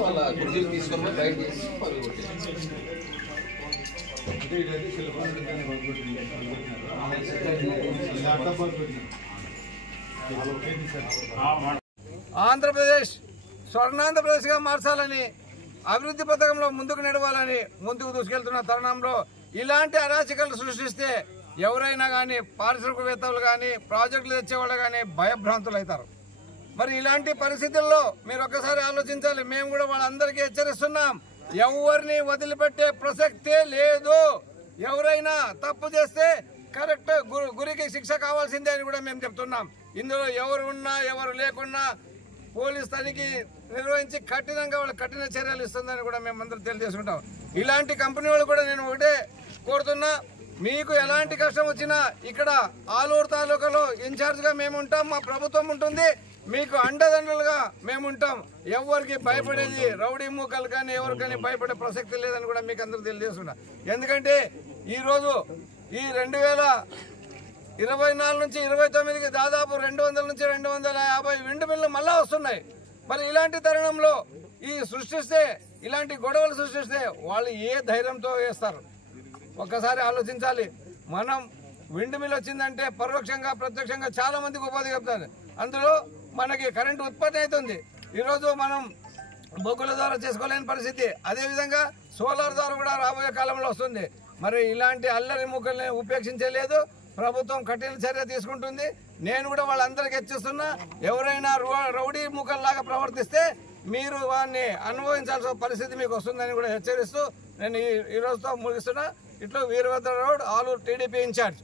వాళ్ళ కుర్చీలు తీసుకొని బయట చేసి ఆంధ్రప్రదేశ్ స్వర్ణాంధ్రప్రదేశ్గా మార్చాలని అభివృద్ధి పథకంలో ముందుకు నడవాలని ముందుకు దూసుకెళ్తున్న తరుణంలో ఇలాంటి అరాచకాలు సృష్టిస్తే ఎవరైనా కానీ పారిశ్రామికవేత్తలు కానీ ప్రాజెక్టులు తెచ్చేవాళ్ళు కానీ భయభ్రాంతులు అవుతారు. మరి ఇలాంటి పరిస్థితుల్లో మీరు ఒక్కసారి ఆలోచించాలి. మేము కూడా వాళ్ళందరికీ హెచ్చరిస్తున్నాం, ఎవరిని వదిలిపెట్టే ప్రసక్తే లేదు. ఎవరైనా తప్పు చేస్తే కరెక్ట్ గురికి శిక్ష కావాల్సిందే అని కూడా మేము చెప్తున్నాం. ఇందులో ఎవరు ఉన్నా ఎవరు లేకున్నా పోలీస్ తనిఖీ నిర్వహించి కఠినంగా వాళ్ళు కఠిన చర్యలు ఇస్తుందని కూడా మేము అందరూ తెలియజేసుకుంటాం. ఇలాంటి కంపెనీ వాళ్ళు కూడా నేను ఒకటే కోరుతున్నా, మీకు ఎలాంటి కష్టం వచ్చినా ఇక్కడ ఆలూరు తాలూకాలో ఇన్ఛార్జ్గా మేము ఉంటాం, మా ప్రభుత్వం ఉంటుంది, మీకు అండదండలుగా మేము ఉంటాం. ఎవరికి భయపడేది రౌడీ మూకలు కానీ ఎవరికైనా భయపడే ప్రసక్తి లేదని కూడా మీకు అందరూ తెలియజేస్తున్నా. ఎందుకంటే ఈరోజు ఈ 2024 నుంచి 29కి దాదాపు 200 నుంచి 250 విండ్ మిల్లు మళ్ళా వస్తున్నాయి. మరి ఇలాంటి తరుణంలో ఇలాంటి గొడవలు సృష్టిస్తే వాళ్ళు ఏ ధైర్యంతో వేస్తారు? ఒక్కసారి ఆలోచించాలి. మనం విండ్ మిల్ వచ్చిందంటే పరోక్షంగా ప్రత్యక్షంగా చాలా మందికి ఉపాధి కలుగుతుంది. అందులో మనకి కరెంటు ఉత్పత్తి అవుతుంది. ఈరోజు మనం బొగ్గుల ద్వారా చేసుకోలేని పరిస్థితి, అదేవిధంగా సోలార్ ద్వారా కూడా రాబోయే కాలంలో వస్తుంది. మరి ఇలాంటి అల్లరి ముక్కల్ని ఉపేక్షించలేదు, ప్రభుత్వం కఠిన చర్య తీసుకుంటుంది. నేను కూడా వాళ్ళందరికీ హెచ్చరిస్తున్నా, ఎవరైనా రౌడీ ముక్కల్లాగా ప్రవర్తిస్తే మీరు వారిని అనుభవించాల్సిన పరిస్థితి మీకు వస్తుందని కూడా హెచ్చరిస్తూ నేను ఈ రోజుతో ముగిస్తున్నా. ఇట్లు వీరభద్ర గౌడ్, ఆలూరు టీడీపీ ఇన్ఛార్జ్.